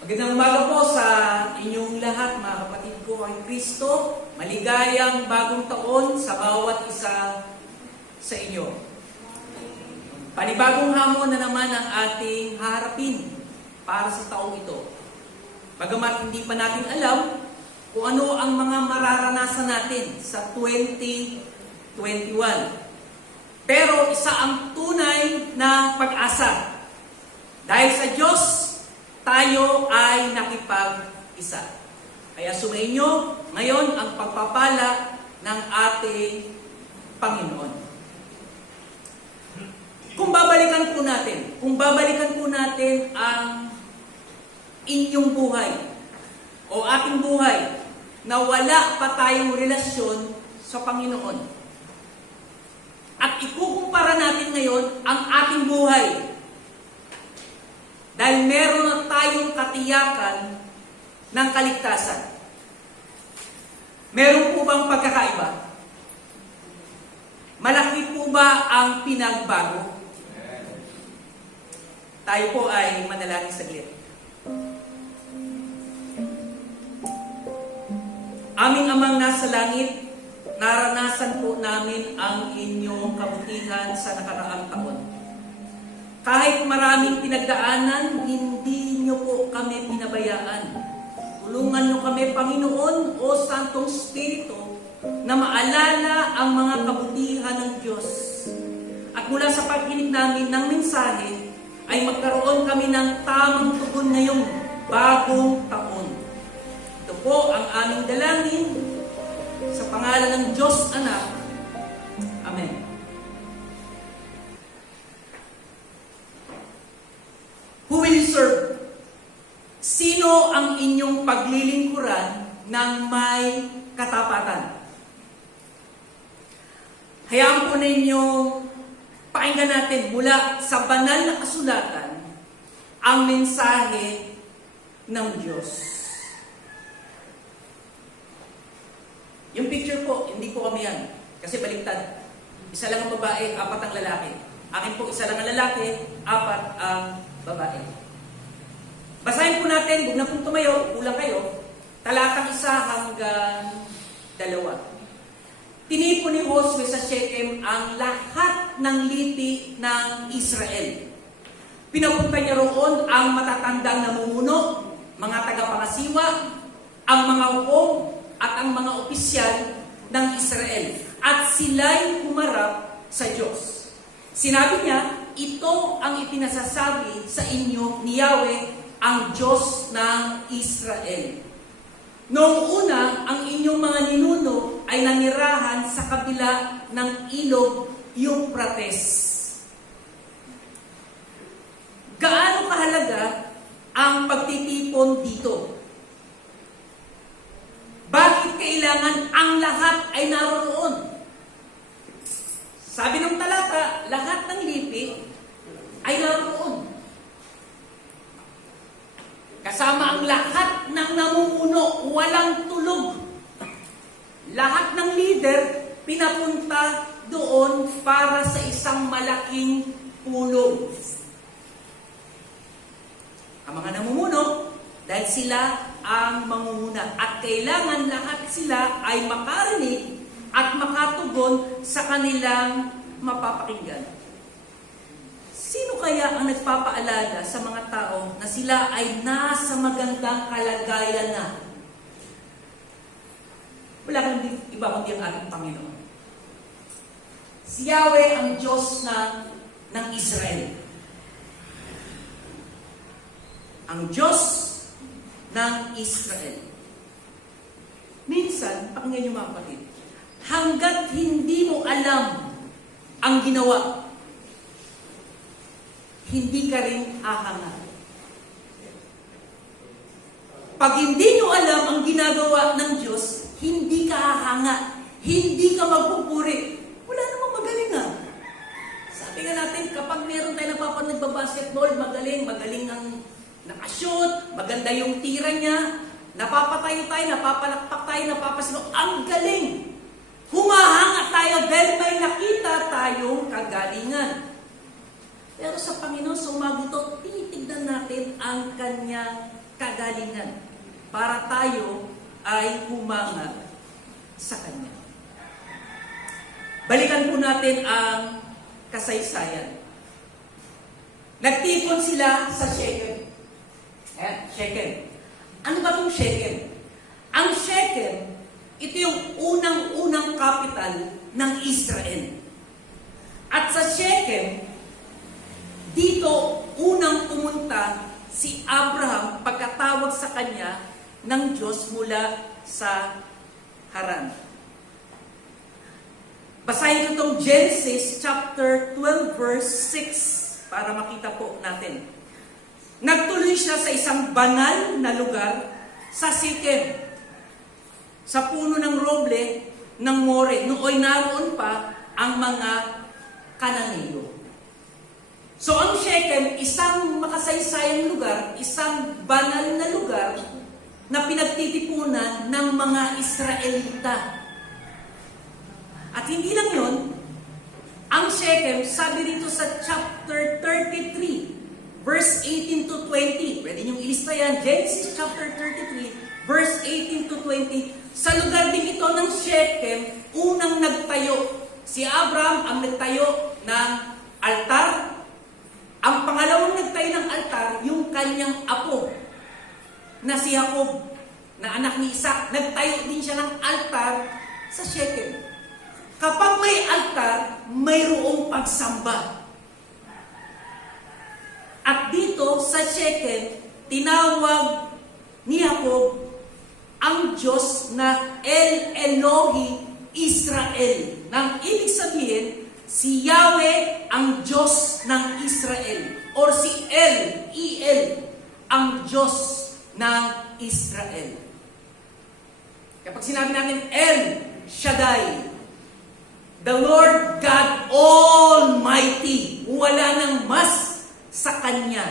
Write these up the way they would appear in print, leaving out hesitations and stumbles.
Magandang umaga po sa inyong lahat, mga kapatid ko kay Kristo. Maligayang bagong taon sa bawat isa sa inyo. Panibagong hamon na naman ang ating haharapin para sa taong ito. Bagamat hindi pa natin alam kung ano ang mga mararanasan natin sa 2021. Pero isa ang tunay na pag-asa. Dahil sa Diyos, tayo ay nakipag-isa. Kaya sumainyo ngayon ang pagpapala ng ating Panginoon. Kung babalikan po natin ang inyong buhay o ating buhay na wala pa tayong relasyon sa Panginoon. At ikukumpara natin ngayon ang ating buhay. Dahil meron na tayong katiyakan ng kaligtasan. Meron po bang pagkakaiba? Malaki po ba ang pinagbago? Tayo po ay manalangin saglit. Aming Amang nasa langit, naranasan po namin ang inyong kabutihan sa nakaraang taon. Kahit maraming pinagdaanan, hindi niyo po kami pinabayaan. Tulungan niyo kami, Panginoon o Santong Espiritu, na maalala ang mga kabutihan ng Diyos. At mula sa pagkinig namin ng mensahe, ay magkaroon kami ng tamang tugon ngayong bagong taon. Ito po ang aming dalangin sa pangalan ng Diyos Anak. Amen. Who will serve? Sino ang inyong paglilingkuran ng may katapatan? Hayaan po ninyo pakinggan natin mula sa banal na kasulatan ang mensahe ng Diyos. Yung picture po, hindi po kami yan. Kasi baliktad. Isa lang ang babae, apat ang lalaki. Akin po, isa lang ang lalaki, apat ang babae. Basahin po natin, huwag na pong tumayo, kulang kayo, talatang 1 hanggang 2. Tinipon ni Josue sa Shechem ang lahat ng lipi ng Israel. Pinapunta niya roon ang matatandang namumuno, mga tagapangasiwa, ang mga hukom, at ang mga opisyal ng Israel. At sila'y humarap sa Diyos. Sinabi niya, ito ang ipinasasabi sa inyo ni Yahweh, ang Diyos ng Israel. Noong una, ang inyong mga ninuno ay nanirahan sa kabila ng ilog Euphrates. Gaano kahalaga ang pagtitipon dito? Bakit kailangan ang lahat ay naroon? Sabi ng talata, lahat ng lipi ay naroon. Kasama ang lahat ng namumuno, walang tulog. Lahat ng leader pinapunta doon para sa isang malaking pulong. Ang mga namumuno, dahil sila ang mangunguna. At kailangan lahat sila ay makarinig at makatugon sa kanilang mapapakinggan. Sino kaya ang nagpapaalala sa mga tao na sila ay nasa magandang kalagayan na? Wala kang iba kundi ang ating Panginoon. Si Yahweh ang Diyos ng Israel. Ang Diyos ng Israel. Minsan, pakinggan niyo mga kapatid, hanggat hindi mo alam ang ginawa, hindi ka rin hahanga. Pag hindi nyo alam ang ginagawa ng Diyos, hindi ka hahanga. Hindi ka magpupuri. Wala namang magaling na. Sabi nga natin, kapag meron tayo napapanood nagbabasketball, magaling ang nakashoot, maganda yung tira niya, napapatayo tayo, napapalakpak tayo, napapasino. Ang galing! Humahanga tayo dahil may nakita tayong kagalingan. Pero sa Panginoon, sa umaga ito, tinitignan natin ang kanyang kagalingan para tayo ay humanga sa Kanya. Balikan po natin ang kasaysayan. Nagtipon sila sa Shechem. Shechem. Ano ba itong Shechem? Ang Shechem, ito yung unang-unang capital ng Israel. At sa Shechem, dito unang pumunta si Abraham pagkatawag sa kanya ng Diyos mula sa Haran. Basahin ko itong Genesis chapter 12 verse 6 para makita po natin. Nagtuloy siya sa isang banal na lugar sa Shechem, sa puno ng roble ng More. Nooy naroon pa ang mga Kananeo. So ang Shechem, isang makasaysayang lugar, isang banal na lugar na pinagtitipunan ng mga Israelita. At hindi lang yun, ang Shechem, sabi dito sa chapter 33, verse 18 to 20. Pwede niyong ilista yan. Genesis chapter 33, verse 18 to 20. Sa lugar din ito ng Shechem, unang nagtayo. Si Abraham ang nagtayo ng altar. Ang pangalawang nagtayo ng altar, yung kanyang apo, na si Jacob, na anak ni Isaac. Nagtayo din siya ng altar sa Shechem. Kapag may altar, mayroong pagsamba. At dito sa Shechem, tinawag ni Jacob ang Diyos na El Elohi Israel. Nang ibig sabihin, si Yahweh ang Diyos ng Israel. Or si El, ang Diyos ng Israel. Kapag sinabi natin El Shaddai, the Lord God Almighty, wala nang mas sa Kanya.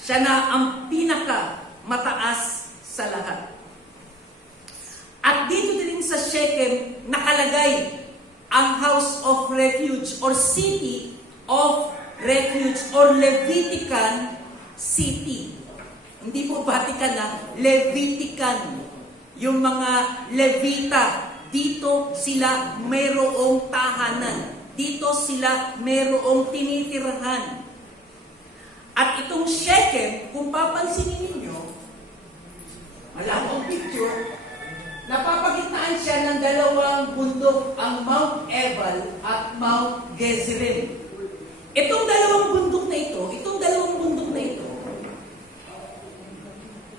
Siya na ang pinaka-mataas sa lahat. At dito din sa Shechem, nakalagay ang House of Refuge or City of Refuge or Levitican City. Hindi po Vatican na, Levitican. Yung mga Levita, dito sila mayroong tahanan. Dito sila mayroong tinitirahan. At itong Shechem, kung papansinin ninyo, wala akong picture, napapagitnaan siya ng dalawang bundok, ang Mount Ebal at Mount Gerizim. Itong dalawang bundok na ito,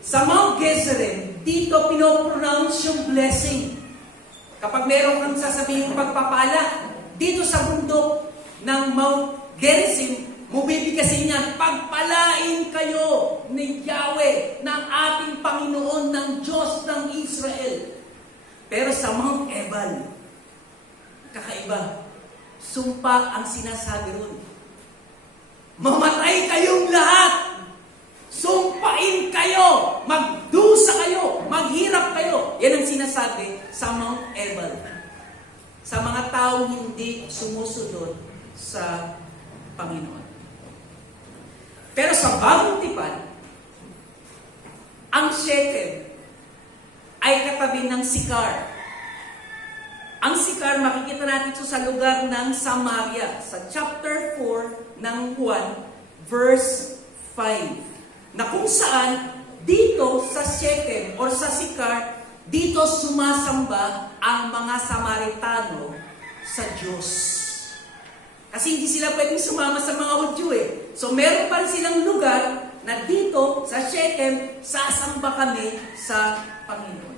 sa Mount Gerizim, dito pinopronounce yung blessing. Kapag meron kang sasabihin pagpapala, dito sa bundok ng Mount Gerizim, mubibigkasin niya, pagpalain kayo ni Yahweh, ng ating Panginoon, ng Diyos ng Israel. Pero sa Mount Ebal, kakaiba, sumpa ang sinasabi ron. Mamatay kayong lahat! Sumpain kayo! Magdusa kayo! Maghirap kayo! Yan ang sinasabi sa Mount Ebal. Sa mga taong hindi sumusunod sa Panginoon. Pero sa Bagong Tipan, ang Shechem ay katabi ng Sikar. Ang Sikar, makikita natin ito sa lugar ng Samaria, sa chapter 4 ng Juan, verse 5. Na kung saan, dito sa Shechem or sa Sikar, dito sumasamba ang mga Samaritano sa Diyos. Kasi hindi sila pwedeng sumama sa mga Hudyo eh. So meron pa rin silang lugar na dito sa Shechem, sasamba kami sa Panginoon.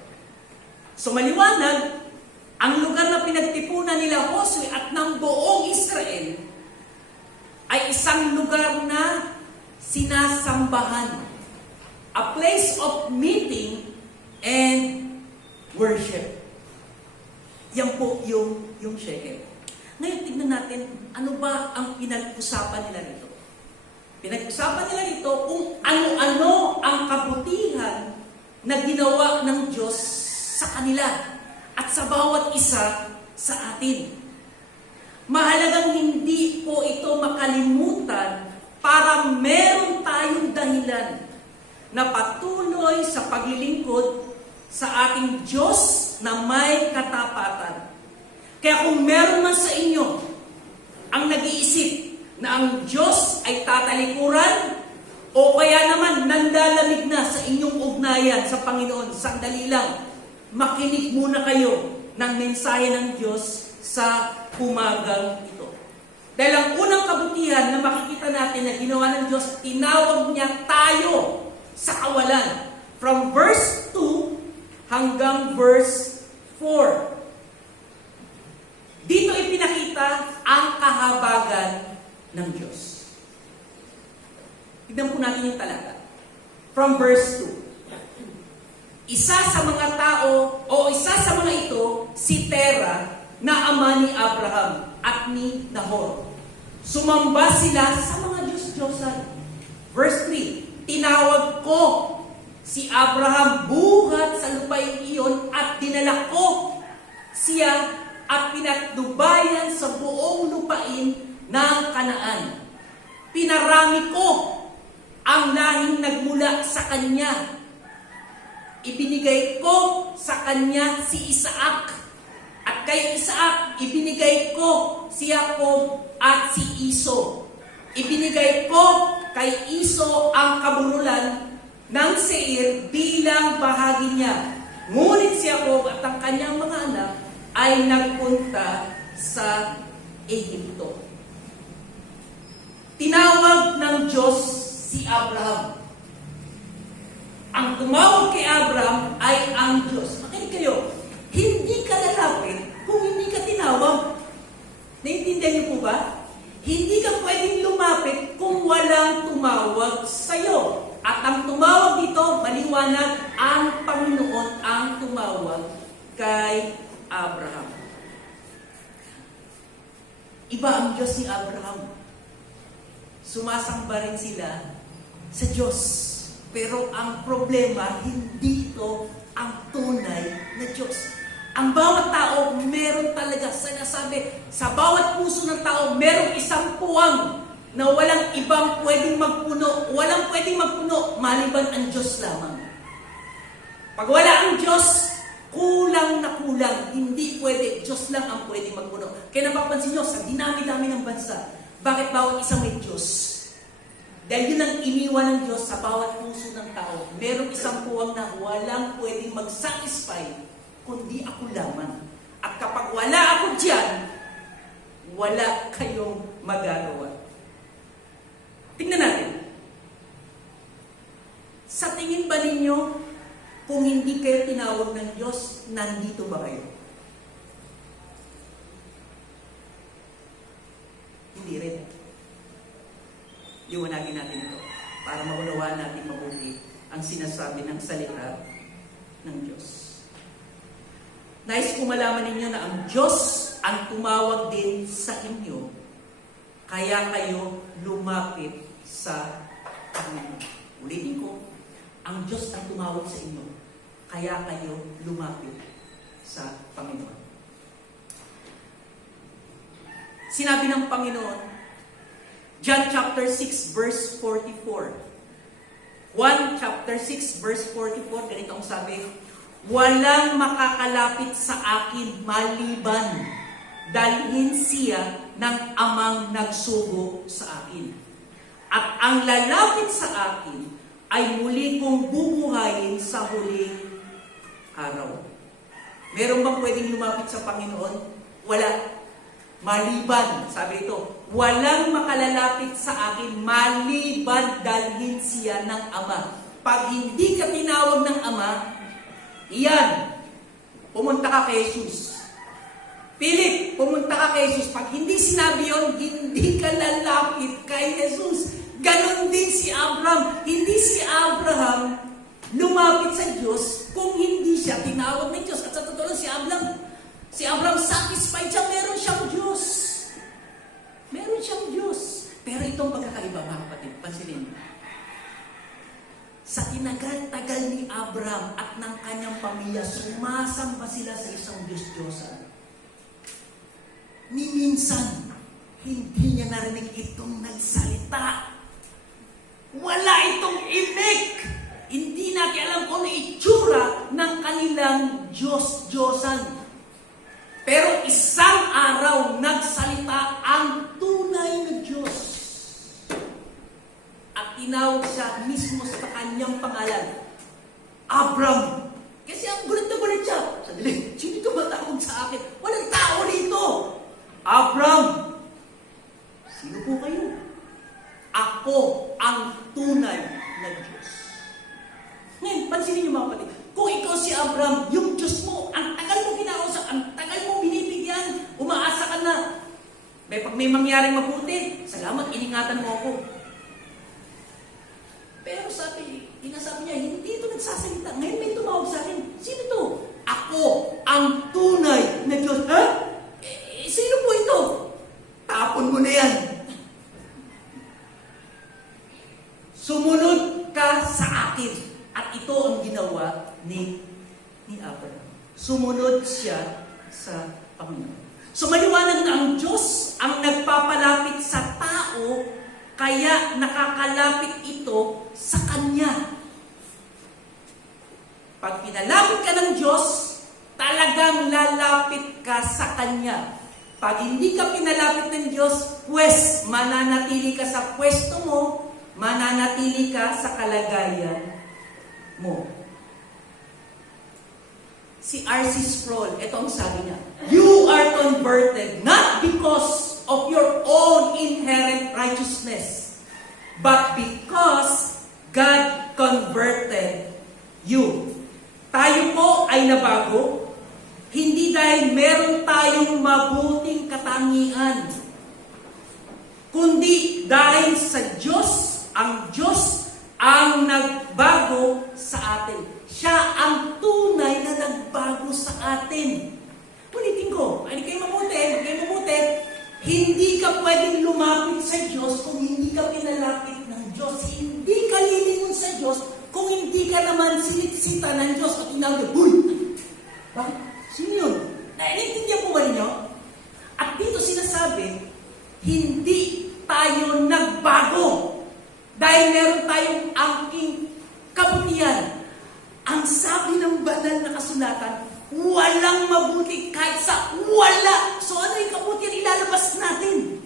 So maliwanag, ang lugar na pinagtipunan nila Josue at ng buong Israel ay isang lugar na sinasambahan. A place of meeting and worship. Yan po yung Shechem. Ngayon, tignan natin, ano ba ang pinag-usapan nila rito? Pinag-usapan nila rito kung ano-ano ang kabutihan na ginawa ng Diyos sa kanila at sa bawat isa sa atin. Mahalagang hindi po ito makalimutan para meron tayong dahilan na patuloy sa paglilingkod sa ating Diyos na may katapatan. Kaya kung meron man sa inyo ang nag-iisip na ang Diyos ay tatalikuran o kaya naman nandalamig na sa inyong ugnayan sa Panginoon, sandali lang, makinig muna kayo ng mensahe ng Diyos sa umagang ito. Dahil ang unang kabutihan na makikita natin na ginawa ng Diyos, tinawag niya tayo sa kawalan. From verse 2 hanggang verse 4. Dito ipinakita ang kahabagan ng Diyos. Tignan po natin yung talata. From verse 2. Isa sa mga tao, o isa sa mga ito, si Tera, na ama ni Abraham at ni Nahor. Sumamba sila sa mga Diyos-Diyosan. Verse 3, tinawag ko si Abraham buhat sa lupain iyon at dinala ko siya at pinatnubayan sa buong lupain ng Kanaan. Pinarami ko ang lahing nagmula sa kanya. Ibinigay ko sa kanya si Isaac. At kay Isaac, ibinigay ko si Jacob at si Iso. Ibinigay ko kay Iso ang kabululan ng Seir bilang bahagi niya. Ngunit si Jacob at ang kanyang mga anak ay nagpunta sa Ehipto. Tinawag ng Diyos si Abraham. Ang tumawag kay Abraham ay ang Diyos. Makinig kayo, hindi ka lalapit kung hindi ka tinawag. Naintindihan niyo po ba? Hindi ka pwedeng lumapit kung walang tumawag sa'yo. At ang tumawag dito, maliwanag, ang Panginoon ang tumawag kay Abraham. Iba ang Diyos ni Abraham. Sumasamba rin sila sa Diyos. Pero ang problema, hindi ito ang tunay na Diyos. Ang bawat tao, meron talaga, sinasabi, sa bawat puso ng tao, merong isang puwang na walang ibang pwedeng magpuno, walang pwedeng magpuno, maliban ang Diyos lamang. Pag wala ang Diyos, kulang na kulang, hindi pwede, Diyos lang ang pwedeng magpuno. Kaya napapansin nyo, sa dinami-dami ng bansa, bakit bawat isang may Diyos? Dahil yun ang iniwan ng Diyos sa bawat puso ng tao. Merong isang puwang na walang pwedeng mag-satisfy, kundi ako lamang. At kapag wala ako dyan, wala kayong magagawa. Tingnan natin. Sa tingin ba ninyo, kung hindi kayo tinawag ng Diyos, nandito ba kayo? Hindi rin. Liwanagin natin ito para maunawaan natin mabuti ang sinasabi ng salita ng Diyos. Nais ko malaman ninyo na ang Diyos ang tumawag din sa inyo, kaya kayo lumapit sa Panginoon. Ulitin ko, ang Diyos ang tumawag sa inyo, kaya kayo lumapit sa Panginoon. Sinabi ng Panginoon, John chapter 6 verse 44. 1 chapter 6 verse 44, ganito ang sabi, walang makakalapit sa akin maliban dalhin siya ng amang nagsugo sa akin. At ang lalapit sa akin ay muli kong bubuhayin sa huling araw. Meron bang pwedeng lumapit sa Panginoon? Wala. Maliban, sabi ito, walang makalalapit sa akin maliban dalhin siya ng Ama. Pag hindi ka tinawag ng Ama, iyan, pumunta ka kay Jesus. Philip, pumunta ka kay Jesus. Pag hindi sinabi yun, hindi ka lalapit kay Jesus. Ganon din si Abraham. Hindi si Abraham lumapit sa Diyos kung hindi siya tinawag ng Diyos. At sa totoo lang, si Abraham satisfied siya, meron siyang Diyos. Meron siyang Diyos. Pero itong pagkakaiba, mga kapatid, pansinin. Sa tinagal-tagal ni Abraham at ng kanyang pamilya, sumasamba sila sa isang Diyos-Diyosan. Ni minsan, hindi niya narinig itong nagsalita. Wala itong imik. kanilang Diyos-Diyosan. Pero isang araw nagsalita ang tunay na Diyos. At tinawag siya mismo sa kanyang pangalan, Abram. Kasi ang gulat na gulat siya. Sandali, sino ito matawag sa akin? Walang tao dito. Abram, sino po kayo? Ako ang tunay na Diyos. Ngayon, pansinin niyo mga kapatid, kung ikaw si Abram, yung Diyos mo, ang tagal mo kinausap, ang tagal mo binibigyan, umaasa ka na. Pag may mangyaring mabuti, salamat, iningatan mo ako. Pero inasabi niya, hindi ito nagsasalita. Ngayon may tumawag sa akin, sino ito? Ako ang tunay na Diyos. Ha? Sino po ito? Tapon mo na yan. Sumunod ka sa akin. At ito ang ginawa ni Abraham. Sumunod siya sa Panginoon. So maliwanag na ang Diyos ang nagpapalapit sa tao, kaya nakakalapit ito sa Kanya. Pag pinalapit ka ng Diyos, talagang lalapit ka sa Kanya. Pag hindi ka pinalapit ng Diyos, pues mananatili ka sa pwesto mo, mananatili ka sa kalagayan mo. Si R.C. Sproul, ito ang sabi niya, you are converted not because of your own inherent righteousness, but because God converted you. Tayo po ay nabago, hindi dahil meron tayong mabuting katangian, kundi dahil sa Diyos, ang Diyos ang nagbago sa atin. Siya ang tunay na nagbago sa atin. Ulitin ko, hindi kayo mabuti, hindi ka pwedeng lumapit sa Diyos kung hindi ka pinalapit ng Diyos. Hindi ka lilingon sa Diyos kung hindi ka naman sinitsita ng Diyos at tinawag, huy! Bakit? Sino yun? Naiintindihan po ba ninyo? At dito sinasabi, hindi tayo nagbago. Dahil meron tayong angking kabutihan. Ang sabi ng banal na kasulatan, walang mabuti kahit sa wala. So ano yung kabutihan ilalabas natin?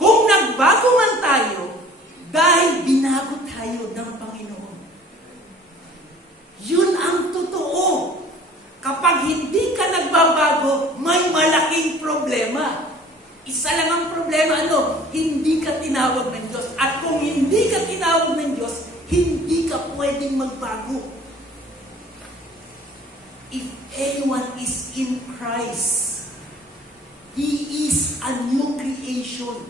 Kung nagbago man tayo, dahil binago tayo ng Panginoon. Yun ang totoo. Kapag hindi ka nagbabago, may malaking problema. Isa lang ang problema, hindi ka tinawag ng Diyos. At kung hindi ka tinawag ng Diyos, hindi ka pwedeng magbago. If anyone is in Christ, he is a new creation.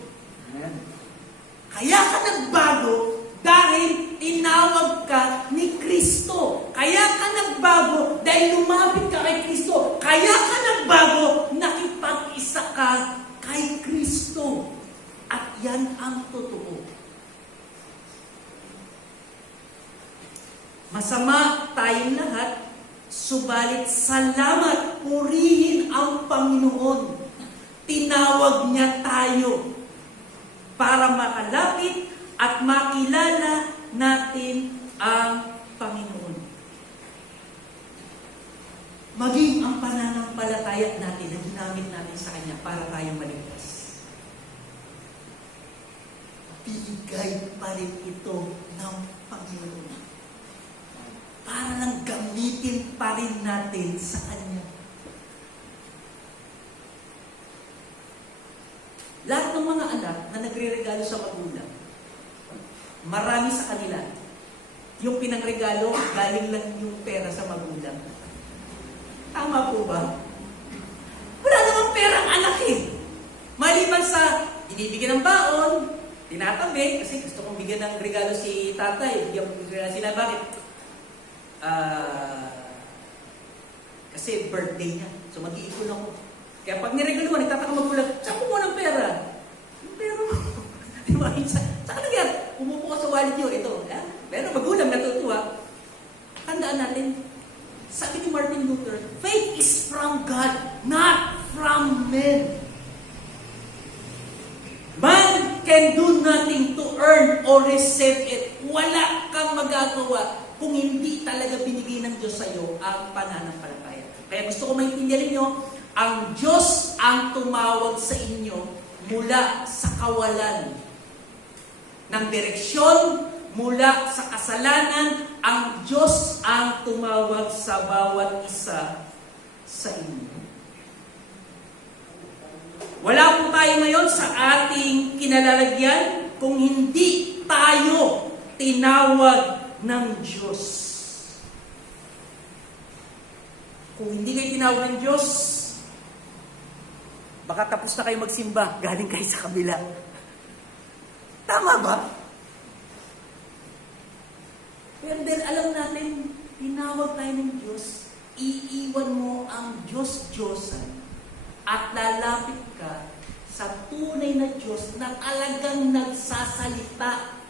Kaya ka nagbago dahil tinawag ka ni Kristo. Kaya ka nagbago dahil lumapit ka kay Kristo. Kaya ka nagbago, nakipag-isa ka kay Kristo. At yan ang totoo. Masama tayong lahat, subalit salamat, purihin ang Panginoon. Tinawag niya tayo para makalapit at makilala natin ang Panginoon. Maging ang pananampalataya natin na ginamit natin sa Kanya para tayong maligtas. Bigay pa rin ito ng Panginoon. Para lang gamitin pa rin natin sa Kanya. Lahat ng mga anak na nagre-regalo sa magulang, marami sa kanila, yung pinangregalo, galing lang yung pera sa magulang. Tama po ba? Wala namang perang anak eh. Maliban sa binibigyan ng baon, tinatabi, kasi gusto kong bigyan ng regalo si tatay. Bigyan ko sila, bakit? Kasi birthday niya. So mag-iipon ako. Kaya pag niregalo mo, nagtataka magulang, saan mo ng pera? Yung pera mo. Di ba? Saan ka nagyan? Umupo ka sa wallet nyo. Ito. Pero magulang natutuwa. Tandaan natin, sabi ni Martin Luther, faith is from God, not from men. Man can do nothing to earn or receive it. Wala kang magagawa magagawa kung hindi talaga binigay ng Diyos sa iyo ang pananampalataya. Kaya gusto ko maintindihan ninyo, ang Diyos ang tumawag sa inyo mula sa kawalan ng direksyon, mula sa kasalanan. Ang Diyos ang tumawag sa bawat isa sa inyo. Wala po tayo ngayon sa ating kinalalagyan kung hindi tayo tinawag ng Diyos. Kung hindi kayo tinawag ng Diyos, baka tapos na kayo magsimba, galing kayo sa kabila. Tama ba? Pero dahil alam natin, tinawag tayo ng Diyos, iiwan mo ang Diyos-Diyosan at lalapit ka sa tunay na Diyos na talagang nagsasalita.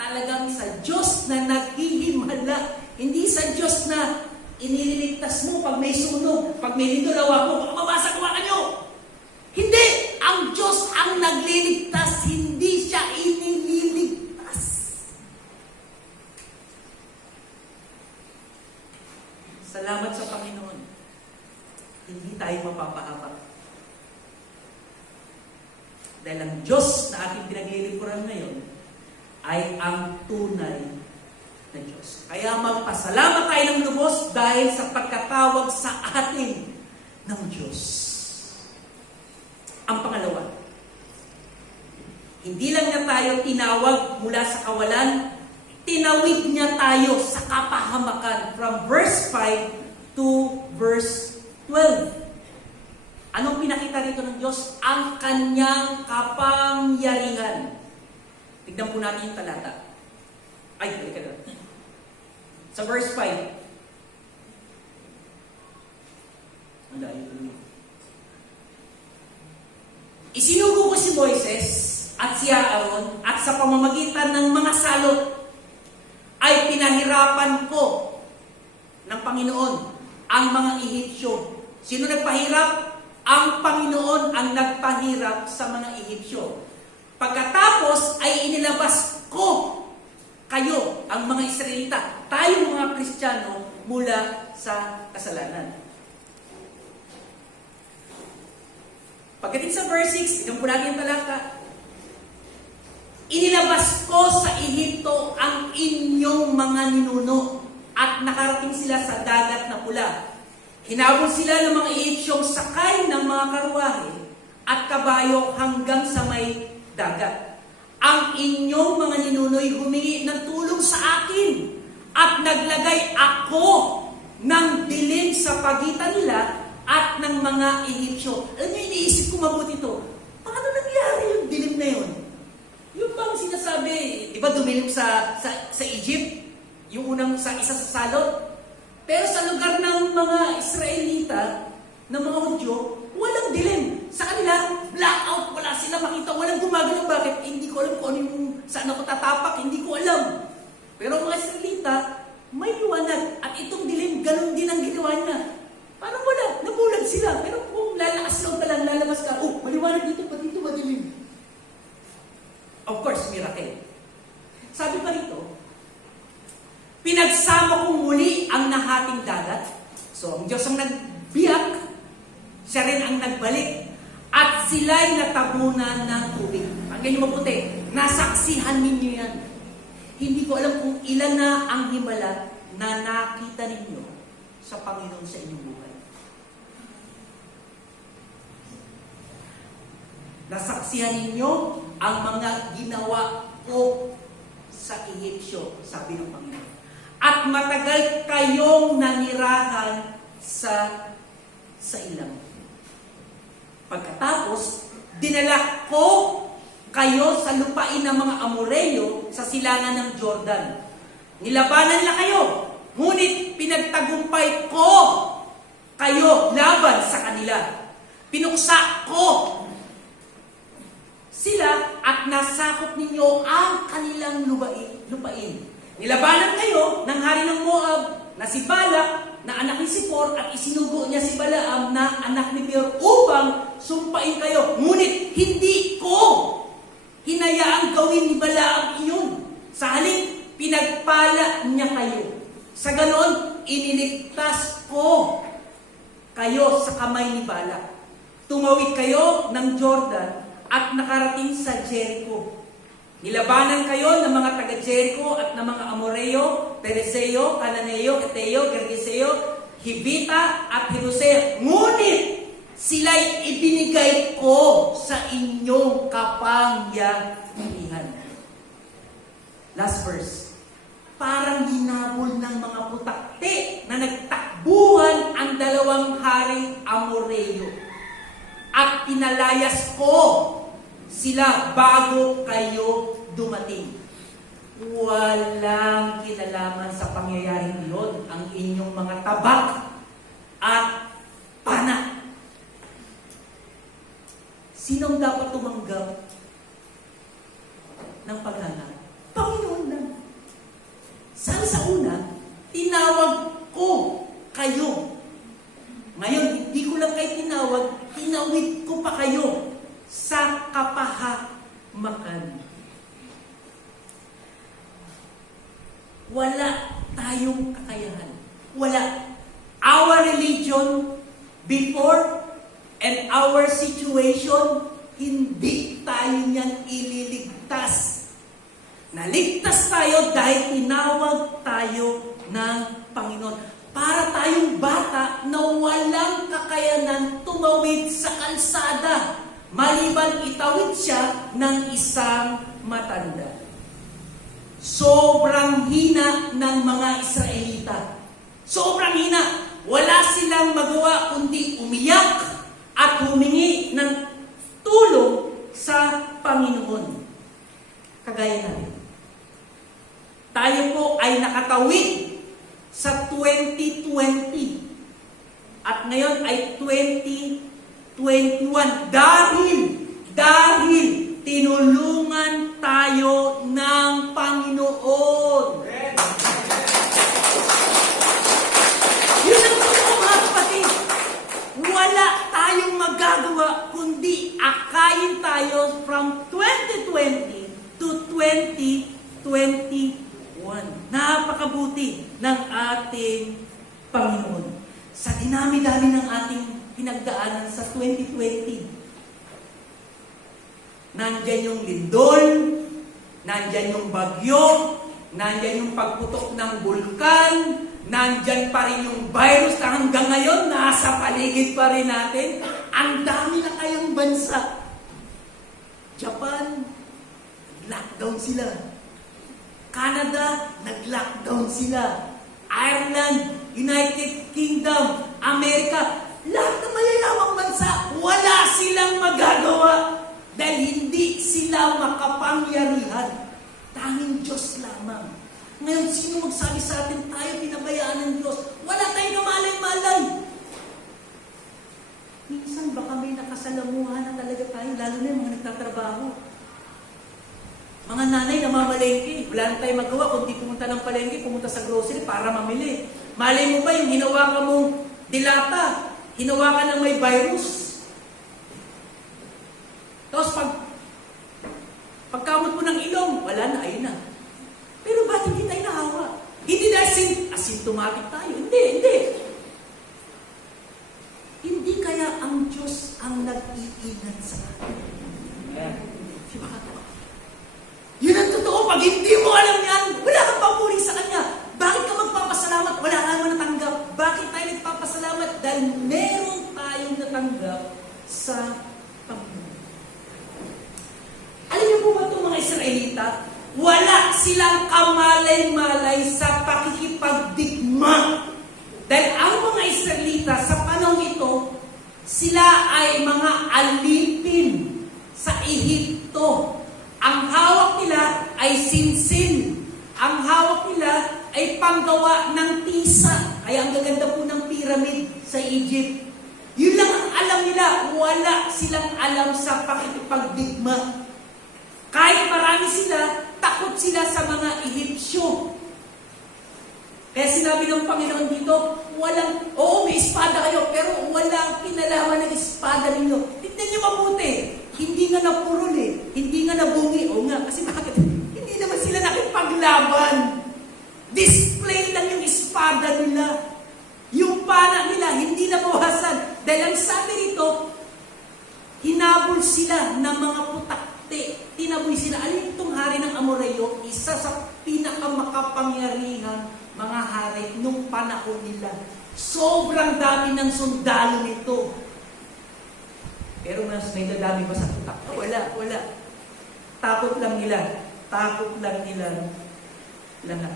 Talagang sa Diyos na naghihimala. Hindi sa Diyos na inililigtas mo pag may sunog, pag may lindolawa mo, baka mabasa ko nyo. Hindi! Ang Diyos ang nagliligtas, hindi siya inililigtas. Salamat sa Panginoon. Hindi tayo mapapahamak. Dahil ang Diyos na ating pinaglilingkuran ngayon ay ang tunay na Diyos. Kaya magpasalamat tayo ng lubos dahil sa pagkatawag sa atin ng Diyos. Ang pangalawa, hindi lang niya tayo tinawag mula sa kawalan, tinawid niya tayo sa kapahamakan from verse 5 to verse 12. Anong pinakita rito ng Diyos? Ang kanyang kapangyarihan. Tignan po natin yung talata. Ay, balik ka na. Sa verse 5. Ang layo tuloy. Isinugo ko si Moises at si Aaron at sa pamamagitan ng mga salot ay pinahirapan ko ng Panginoon ang mga Ehipsyo. Sino nagpahirap? Ang Panginoon ang nagpahirap sa mga Ehipsyo. Pagkatapos ay inilabas ko kayo, ang mga Israelita, tayo mga Kristiyano mula sa kasalanan. Pagdating sa verse 6, tignan po natin ang talata. Inilabas ko sa Ehipto ang inyong mga ninuno at nakarating sila sa dagat na pula. Hinabol sila ng mga Ehipsyong sakay ng mga karwahe at kabayo hanggang sa may dagat. Ang inyong mga ninuno'y humingi ng tulong sa akin at naglagay ako ng dilim sa pagitan nila at ng mga Ehipsyo. Alam niyo, iniisip ko mabuti ito. Paano nangyari yung dilim na yun? Yung bang sinasabi, di ba dumilim sa Egypt? Yung unang isa sa salot? Pero sa lugar ng mga Israelita, ng mga Hudyo, walang dilim. Sa kanila, blackout, wala sila makita, walang gumagalaw. Bakit? Hindi ko alam kung ano yung saan ako tatapak, hindi ko alam. Pero mga Israelita, may liwanag. At itong dilim, ganun din ang ginawa niya. Parang wala, nabulag sila. Pero kung lalakas lang ka lang, lalabas ka, oh, maliwanag dito, pa dito madilim. Of course, miracle. Sabi pa rito, pinagsama kong muli ang nahating dagat. So, ang Diyos ang nagbiyak, siya rin ang nagbalik. At sila'y natabunan ng tubig. Ang ganyan mabuti, nasaksihan ninyo yan. Hindi ko alam kung ilan na ang himala na nakita ninyo sa Panginoon sa inyong buhay. Nasaksihan ninyo ang mga ginawa ko sa Ehipsyo, sabi ng Panginoon. At matagal kayong nanirahan sa ilang. Pagkatapos, dinala ko kayo sa lupain ng mga Amoreyo sa silangan ng Jordan. Nilabanan nila kayo, ngunit pinagtagumpay ko kayo laban sa kanila. Pinuksa ko sila at nasakop ninyo ang kanilang lupain. Nilabanan kayo ng hari ng Moab na si Balak na anak ni Sipor at isinugo niya si Balaam na anak ni Beor upang sumpain kayo. Ngunit hindi ko hinayaang gawin ni Balaam iyon. Sa halip, pinagpala niya kayo. Sa ganon, iniligtas ko kayo sa kamay ni Balak. Tumawid kayo ng Jordan at nakarating sa Jericho. Nilabanan kayo ng mga taga-Jericho at ng mga Amoreo, Pereseo, Cananeo, Eteo, Gergeseo, Hivita at Hiruseo. Ngunit sila'y ibinigay ko sa inyong kapangyarihan. Last verse. Parang hinabol ng mga putakte na nagtakbuhan ang dalawang haring Amoreo. At pinalayas ko sila bago kayo dumating. Walang kinalaman sa pangyayaring iyon ang inyong mga tabak at pana. Sinong dapat tumanggap ng paghanap? Panginoon lang. Sabi sa una, tinawag ko kayo. Ngayon, hindi ko lang kayo tinawag, tinawid ko pa kayo sa kapahamakan. Wala tayong kakayahan. Wala. Our religion before and our situation, hindi tayo niyan ililigtas. Naligtas tayo dahil tinawag tayo ng Panginoon. Para tayong bata na walang kakayanan tumawid sa kalsada, maliban itawid siya ng isang matanda. Sobrang hina ng mga Israelita. Sobrang hina. Wala silang magawa kundi umiyak at humingi ng tulong sa Panginoon. Kagaya natin. Tayo po ay nakatawid sa 2020 at ngayon ay 2021 dahil tinulungan tayo ng Panginoon. Yun ang totoo, mga kapatid. Wala tayong magagawa kundi akayin tayo from 2020 to 2021. Napakabuti ng ating Panginoon. Sa dinami-dami ng ating pinagdaanan sa 2020, nandyan yung lindol, nandyan yung bagyo, nandyan yung pagputok ng bulkan, nandyan pa rin yung virus na hanggang ngayon nasa paligid pa rin natin. Ang dami na kayang bansa. Japan, lockdown sila. Canada, nag-lockdown sila. Ireland, United Kingdom, Amerika, lahat ng mayayamang bansa, wala silang magagawa dahil hindi sila makapangyarihan. Tanging Diyos lamang. Ngayon, sino magsabi sa atin, tayo pinabayaan ng Diyos? Wala tayong kamalay-malay. Minsan baka may nakasalamuhan na talaga tayo, lalo na yung mga nagtatrabaho. Mga nanay na mamalengke, wala na tayong magawa kundi pumunta ng palengke, pumunta sa grocery para mamili. Malay mo ba yung hinawakan mong dilata, hinawakan ng may virus. Tapos pagkamot mo ng ilong, wala na, ayun na. Pero ba't hindi tayo nahawa? Hindi dahil asymptomatic tayo. Hindi. Hindi kaya ang Diyos ang nag-iingat sa atin. Diba? Yun ang totoo. Pag hindi mo alam yan, wala kang papuri sa Kanya. Bakit ka magpapasalamat? Wala ka naman natanggap. Bakit tayo nagpapasalamat? Dahil meron tayong natanggap sa Panginoon. Alam niyo po ba itong mga Israelita? Wala silang kamalay-malay sa pakikipagdigma. Dahil ang mga Israelita sa panahon ito, sila ay mga alipin sa Ehipto. Ang hawak nila ay sinsin. Ang hawak nila ay panggawa ng tisa. Kaya ang gaganda po ng pyramid sa Egypt. Yun lang ang alam nila. Wala silang alam sa pakikipagdigma. Kahit marami sila, takot sila sa mga Egyptyo. Kaya sinabi ng Panginoon dito, may espada kayo, pero walang kinalaman ng espada ninyo. Tignan niyo mabuti. Hindi nga napurol hindi nga nabungi. O nga, kasi bakit? Hindi naman sila nakita nakikipaglaban. Display lang yung espada nila. Yung pana nila, hindi nabawasan. Dahil ang sabi rito, hinabol sila ng mga putakte. Tinaboy sila. Alin itong hari ng Amoreo? Isa sa pinakamakapangyarihang mga hari nung panahon nila. Sobrang dami ng sundalo nito. Pero mas may dadami ba sa putakte? Wala. Takot lang nila lahat.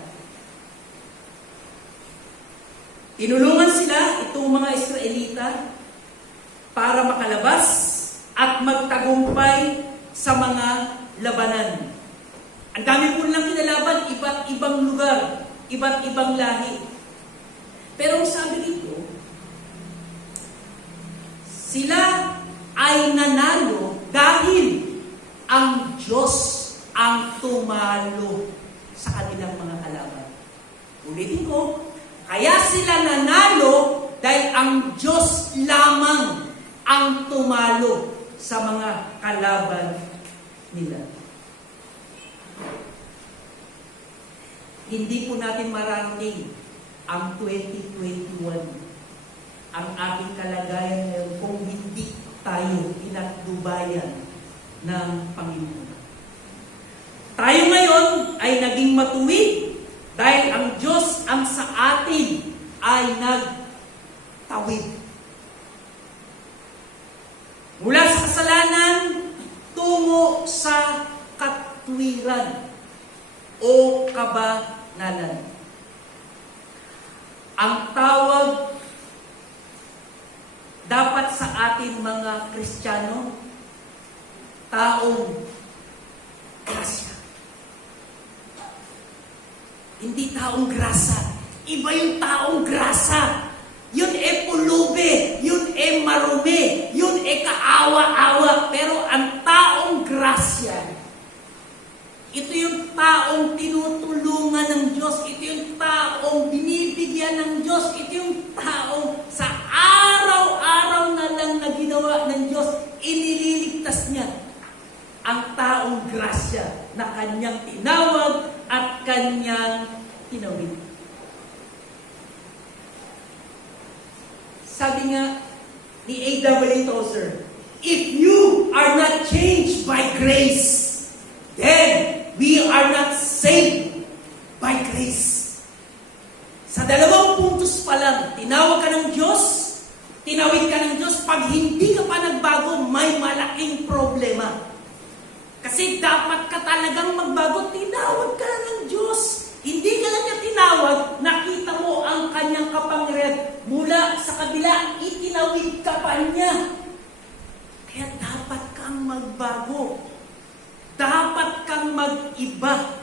Tinulungan sila, itong mga Israelita, para makalabas at magtagumpay sa mga labanan. Ang dami po nilang kinalaban, iba't ibang lugar, iba't ibang lahi. Pero ang sabi dito, sila ay nanalo dahil ang Diyos ang tumalo sa kanilang mga kalaban. Ulitin ko, kaya sila nanalo dahil ang Diyos lamang ang tumalo sa mga kalaban nila. Hindi po natin mararating ang 2021, ang ating kalagayan ngayon, kung hindi tayo pinatnubayan ng Panginoon. Tayo ngayon ay naging matuwid dahil ang Diyos ang sa atin ay nagtawid. Mula sa kasalanan, tungo sa katwiran o kabanalan. Ang tawag dapat sa atin mga Kristiyano, taong grasya. Hindi taong grasa. Iba yung taong grasa. Yun pulube, yun marumi, yun kaawa-awa. Pero ang taong grasya, ito yung taong tinutulungan ng Diyos. Ito yung taong binibigyan ng Diyos. Ito yung taong sa araw-araw na lang na ginawa ng Diyos, inililigtas niya ang taong grasya na kanyang tinawag at kanyang tinawid. Sabi nga ni A.W. Tozer, if you are not changed by grace, then we are not saved by grace. Sa dalawang puntos pa lang, tinawag ka ng Diyos, tinawid ka ng Diyos, pag hindi ka pa nagbago, may malaking problema. Kasi dapat ka talagang magbago, tinawag ka ng Diyos. Hindi ka lang niya tinawag, nakita mo ang kanyang kapangyarihan. Mula sa kabila, itinawid ka pa niya. Kaya dapat kang magbago. Dapat kang mag-iba.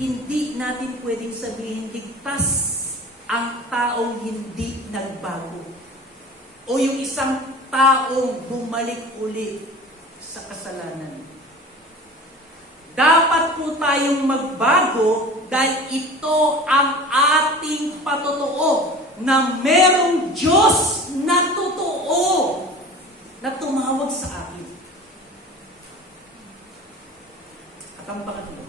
Hindi natin pwedeng sabihin ligtas ang taong hindi nagbago. O yung isang taong bumalik uli sa kasalanan. Dapat po tayong magbago dahil ito ang ating patotoo na merong Diyos na totoo na tumawag sa atin. At ang pangatlo,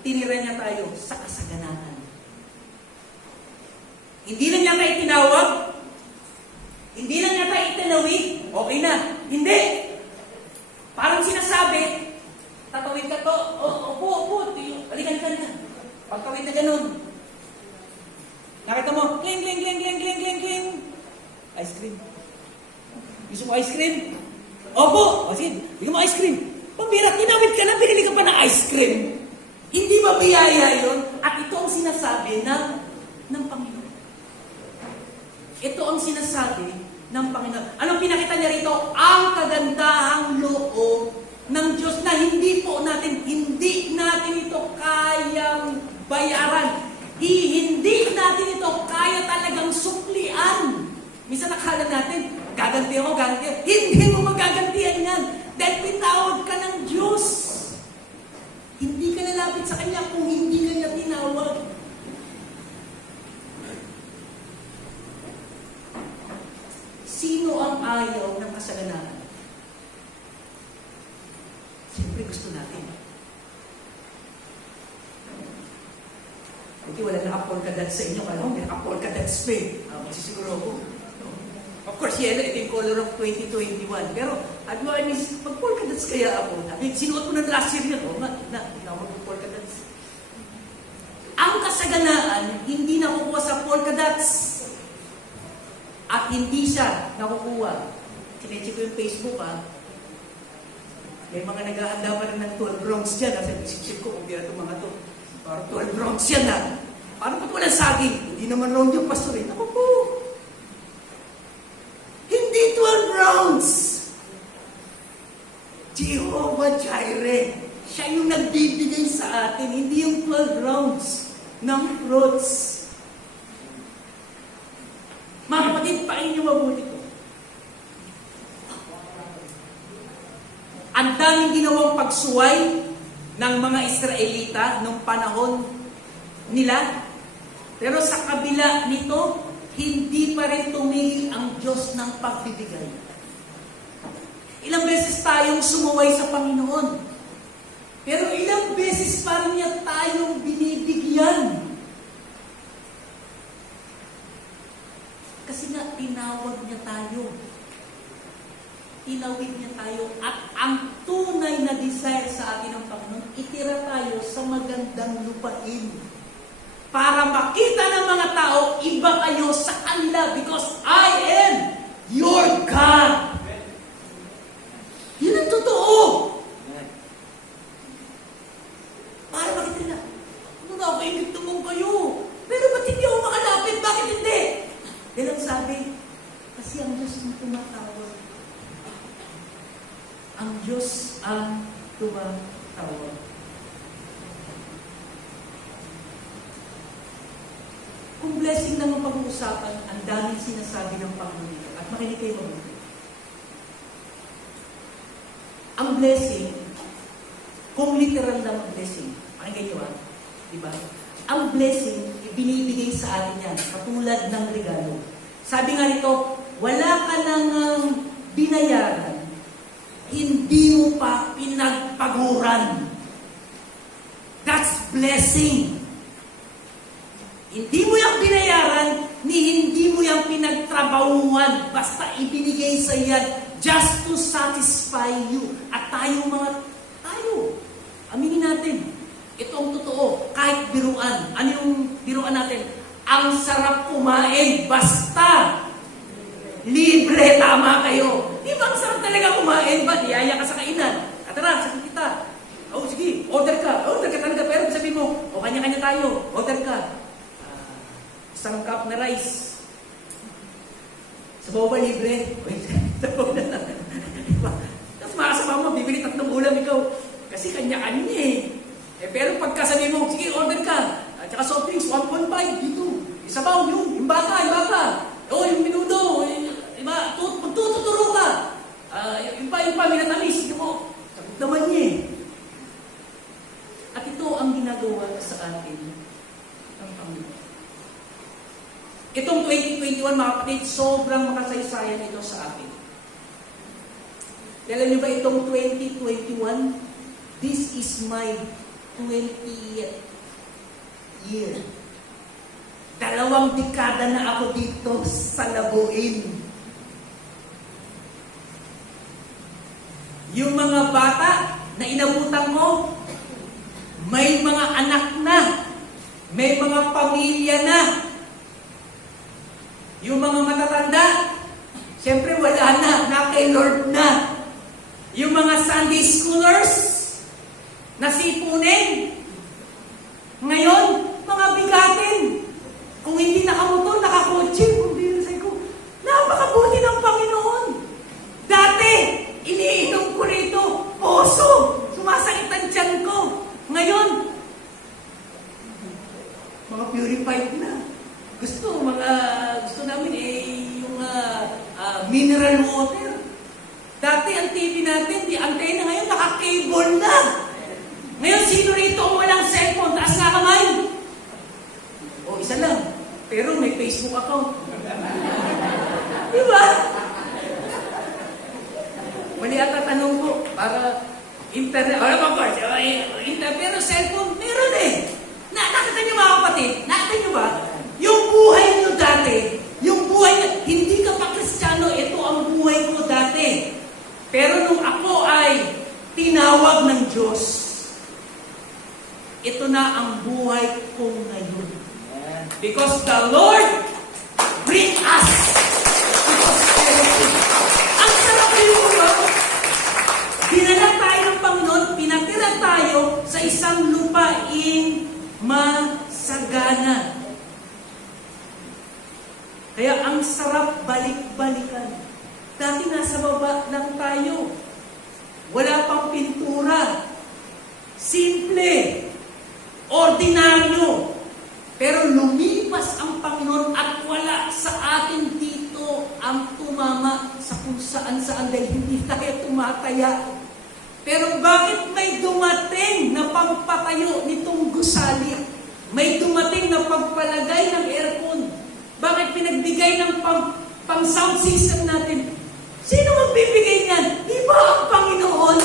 tinira niya tayo sa kasaganahan. Hindi lang niya tayo tinawag, hindi lang niya tayo itinawid, okay na. Hindi! Parang sinasabi, tatawid ka to, upo, alikan ka na. Pagtawid na ganun. Nakita mo, kling. Ice cream. Gusto mo ice cream? Opo! O sige, bigyan mo ice cream. Pambira, tinawid ka na, binili ka pa ng ice cream. Hindi ba biyaya yun? At ito ang sinasabi ng Panginoon. Ito ang sinasabi ng Panginoon. Anong pinakita niya rito? Ang kagandahang loob ng Diyos na hindi natin ito kayang bayaran. Hindi natin ito kaya talagang suklian. Minsan nakala natin, gaganti ako. Hindi mo magagantihan yan. Dahil pinawag ka ng Diyos. Hindi ka nalapit sa Kanya kung hindi ka niya tinawag. Sino ang ayaw Siyempre gusto natin. Hindi wala naka-polka dots sa inyo. Kala ko may naka-polka dots pa eh. Magsisiguro ako. No? Of course, ito yung color of 2021. Pero, sabi ko, mag-polka dots kaya ako. Sinuot ko na last year yun. Hindi ako mag-polka dots. Ang kasaganaan, hindi nakukuha sa polka dots. At hindi siya nakukuha. Kinecheck ko yung Facebook, May mga naghahanda pa rin ng 12 rounds dyan. Nasa isip ko, kung di na itong mga to. Parang 12 rounds yan Paano ba't walang saging? Hindi naman round yung pastor eh. Ako po. Hindi 12 rounds. Jehovah Jireh. Siya yung nagbibigay sa atin. Hindi yung 12 rounds ng fruits. Mga kapatid, pain niyo mabuti ko. Ang daming ginawang pagsuway ng mga Israelita nung panahon nila. Pero sa kabila nito, hindi pa rin tumigil ang Diyos ng pagbibigay. Ilang beses tayong sumuway sa Panginoon. Pero ilang beses pa rin niya tayong binibigyan. Kasi nga, tinawag niya tayo. Tinawid niya tayo. At ang tunay na desire sa atin ng Panginoon, itira tayo sa magandang lupain. Para makita ng mga tao, iba kayo sa kanila because I am your God. Yun ang totoo. Para makita nila, nakakaingit naman kayo. Pero ba't hindi ako makalapit? Bakit hindi? Dahil ang sabi, kasi ang Diyos ang tumatawag. Ang Diyos ang tumatawag. Kung blessing lang ang pag-uusapan, ang daming sinasabi ng Panginoon. At makinig kayo mabuti. Ang blessing, kung literal lang ang blessing, pakinggan nyo diba? Ang blessing, ibinibigay sa atin yan, katulad ng regalo. Sabi nga nito, wala ka nang binayaran, hindi mo pa pinagpaguran. That's blessing. Hindi mo yung binayaran, ni hindi mo yung pinagtrabahuan, basta ibinigay sa yan just to satisfy you. At tayo, aminin natin, itong totoo, kahit biruan. Ano yung biruan natin? Ang sarap kumain, basta libre, tama kayo. Di ba ang sarap talaga kumain? Ba, niyaya ka sa kainan. At tara, sabi kita. Sige, order ka. Order ka talaga. Pero sabihin mo, kanya-kanya tayo. Order ka. Isang cup na rice. Sabaw ba libre? Sabaw na lang. Tapos makasama mo, bibili 3 ulam ikaw. Kasi kanya-kanya pero pagkasabi mo, sige, order ka. At saka soft drinks, 1.5, dito. Isabaw yun, yung baka. Yung minudo, diba? Magtututuro ka. Yung pa, minatamis, hindi mo. Sagot naman niya At ito ang ginagawa sa atin ng Panginoon. Itong 2021, mga kapatid, sobrang makasaysayan ito sa atin. Alam niyo ba itong 2021? This is my 20th year. 2 dekada na ako dito sa Labuin. Yung mga bata na inabutan ko, may mga anak na, may mga pamilya na. Yung mga matatanda, siyempre wala na kay Lord na. Yung mga Sunday schoolers, nasipunin. Ngayon, mga bigatin. Kung hindi nakamotor, nakakotse. Kung dinasay ko, napakabuti ng Panginoon. Dati, iniinom ko rito, poso. Sumasakit ang tiyan ko. Ngayon, mga purified na. Gusto namin yung mineral water. Dati ang TV natin, di antena, ngayon naka-cable na. Ngayon, sino rito ang walang cellphone? Taas nga kamay. Isa lang. Pero may Facebook account. Diba? Mali ata tanong ko para Internet, of course, pero cellphone, meron eh. Nakita niyo mga kapatid, nakita niyo ba? Yung buhay niyo dati, yung buhay niyo, hindi ka pa Kristiyano, ito ang buhay ko dati. Pero nung ako ay tinawag ng Diyos, ito na ang buhay ko ngayon. Because the Lord bring us to prosperity. Ang sarap yun ba? Dinala tayo ng Panginoon, pinatira tayo sa isang lupain masagana. Kaya ang sarap balik-balikan. Dati nasa baba lang tayo. Wala pang pintura. Simple. Ordinaryo. Pero lumipas ang Panginoon at wala sa atin dito ang tumama sa kung saan-saan dahil hindi tayo tumataya. Pero bakit may dumating na pagpatayo nitong gusali? May dumating na pagpalagay ng aircon? Bakit pinagbigay ng pang sound system natin? Sino magbibigay niyan? Di ba ang Panginoon?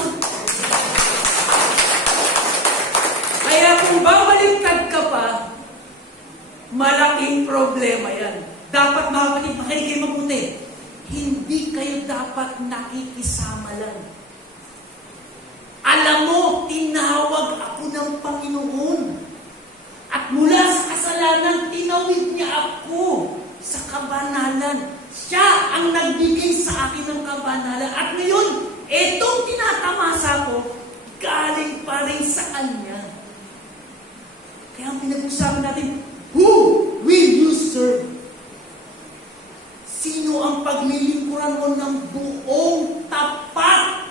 Kaya kung babaliktad ka pa, malaking problema yan. Dapat mga kapatid, makinig kayo mabuti. Hindi kayo dapat nakikisama lang. Alam mo, tinawag ako ng Panginoon. At mula sa kasalanan, tinawid niya ako sa kabanalan. Siya ang nagbigay sa akin ng kabanalan. At ngayon, etong tinatamasa ko, galing pa rin sa Kanya. Kaya ang pinag-usapan natin, who will you serve? Sino ang paglilingkuran mo ng buong tapat,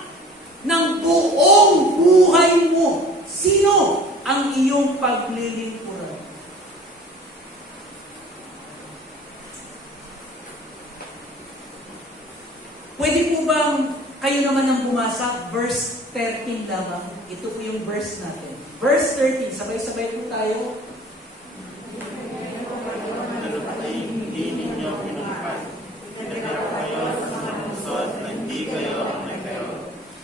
ng buong buhay mo? Sino ang iyong paglilingkuran? Pwede po bang kayo naman ang bumasa? Verse 13 lamang. Ito po yung verse natin. Verse 13, sabay-sabay po tayo. Hindi ninyo pinungkal. Pinagkaro kayo sa mga pusod na hindi kayo ang nagkayo.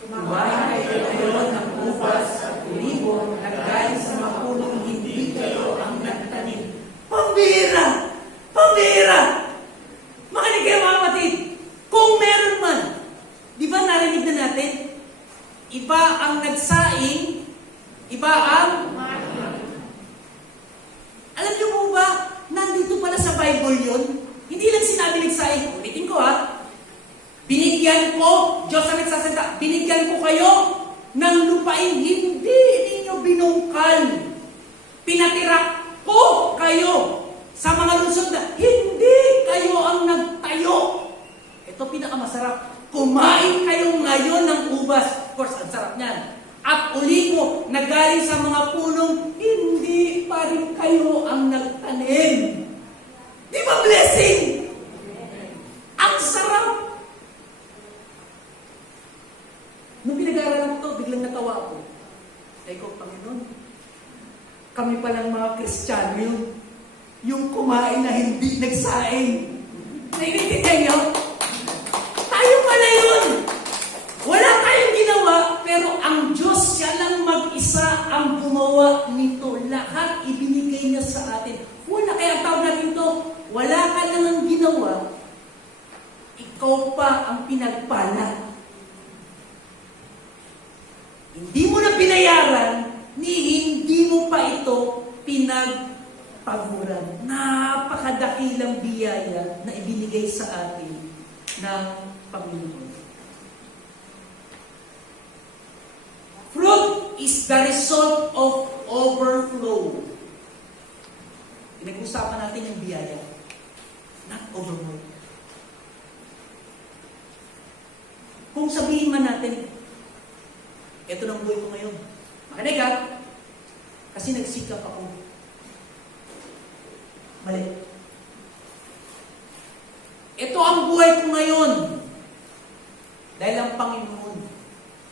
Kumain kayo ng ubas at ulibo na galing sa makulong hindi kayo ang nagtanim. Pambira! Pambira! Makinig kayo mga kapatid. Kung meron man, di ba narinig na natin? Iba ang nagsaing, iba ang alam niyo po ba, nandito pala sa Bible yun? Hindi lang sinabi nagsaing. Ulitin ko ha. Binigyan ko, Diyos ang nagsasalita, binigyan ko kayo ng lupain, hindi ninyo binungkal. Pinatira ko kayo sa mga lungsod na hindi kayo ang nagtayo. Ito pinakamasarap. Kumain kayo ngayon ng ubas. Of course, ang sarap niyan. At ulibo na galing sa mga punong, hindi pa rin kayo ang nagtanim. Di ba blessing? Ang sarap. Nung pinag-aaralan ko ito, biglang natawa ako. Ay ko, Panginoon, kami palang mga Kristiyano yun. Yung kumain na hindi nagsaing. Naiintindihan niyo? Tayo pala yun. Wala tayong ginawa, pero ang Diyos, siya lang mag-isa ang gumawa nito. Lahat ibinigay niya sa atin. Wala, kaya ang tawag natin ito, wala ka lang ang ginawa, ikaw pa ang pinagpala. Hindi mo na binayaran, hindi mo pa ito pinagpaguran. Napakadakilang biyaya na ibinigay sa atin ng Panginoon. Fruit is the result of overflow. Pinag-usapan natin yung biyaya, not overflow. Kung sabihin man natin, ito ng buhay ko ngayon. Makinig ka, kasi nagsikap ako. Mali. Ito ang buhay ko ngayon. Dahil ang Panginoon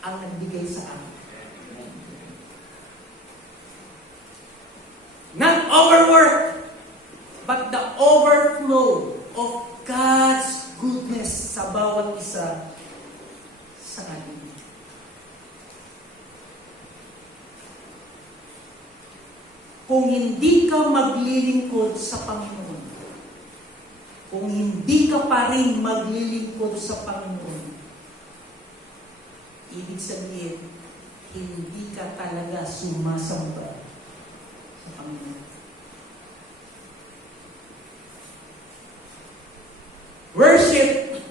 ang nagbigay sa akin. Not overwork, but the overflow of God's goodness sa bawat isa sa atin. kung hindi ka maglilingkod sa Panginoon, kung hindi ka pa rin maglilingkod sa Panginoon, ibig sabihin, hindi ka talaga sumasamba sa Panginoon. Worship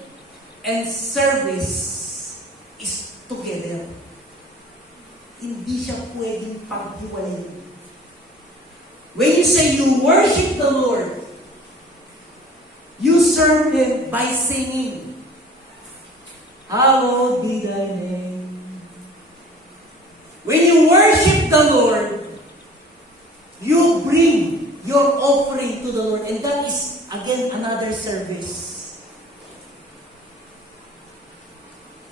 and service is together. Hindi siya pwedeng paghiwalay. When you say you worship the Lord, you serve Him by singing, "Hallowed be Thy name." When you worship the Lord, you bring your offering to the Lord, and that is again another service.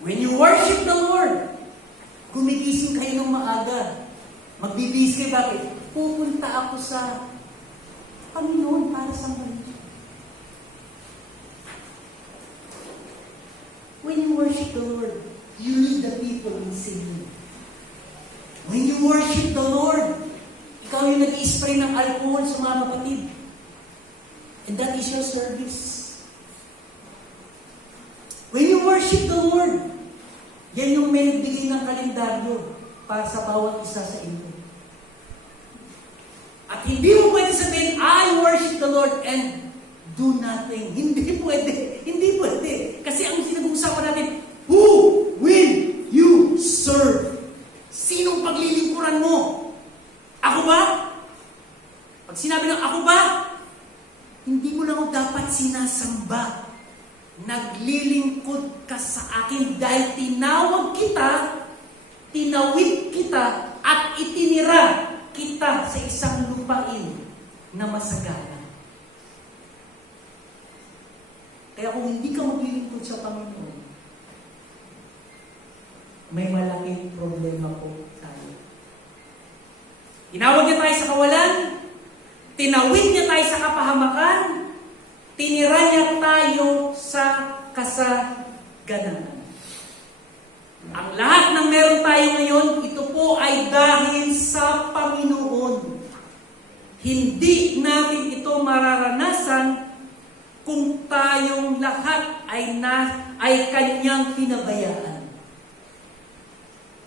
When you worship the Lord, gumigising kayo ng maaga. Magbibihis kayo, bakit? Pupunta ako sa Panginoon para sa mga. When you worship the Lord, you lead the people in singing. When you worship the Lord, ikaw yung nag-i-spray ng alcohol sa mga kapatid. And that is your service. When you worship the Lord, yan yung may nagbigay ng kalendaryo para sa bawat isa sa inyo. At hindi mo pwede sabihin, I worship the Lord and do nothing. Hindi pwede. Hindi pwede. Kasi ang sinag-uusapan natin, who will you serve? Sinong paglilingkuran mo? Ako ba? Pag sinabi ng ako ba, hindi mo lang dapat sinasamba. Naglilingkod ka sa akin dahil tinawag kita, tinawid kita, at itinira kita sa isang lupain na masagana. Kaya kung hindi ka maglilingkod sa Panginoon, may malaking problema po tayo. Tinawag niya tayo sa kawalan, tinawid niya tayo sa kapahamakan, tinira niya tayo sa kasaganahan. Ang lahat ng meron tayo ngayon, ito po ay dahil sa Panginoon. Hindi natin ito mararanasan kung tayong lahat ay Kanyang pinabayaan.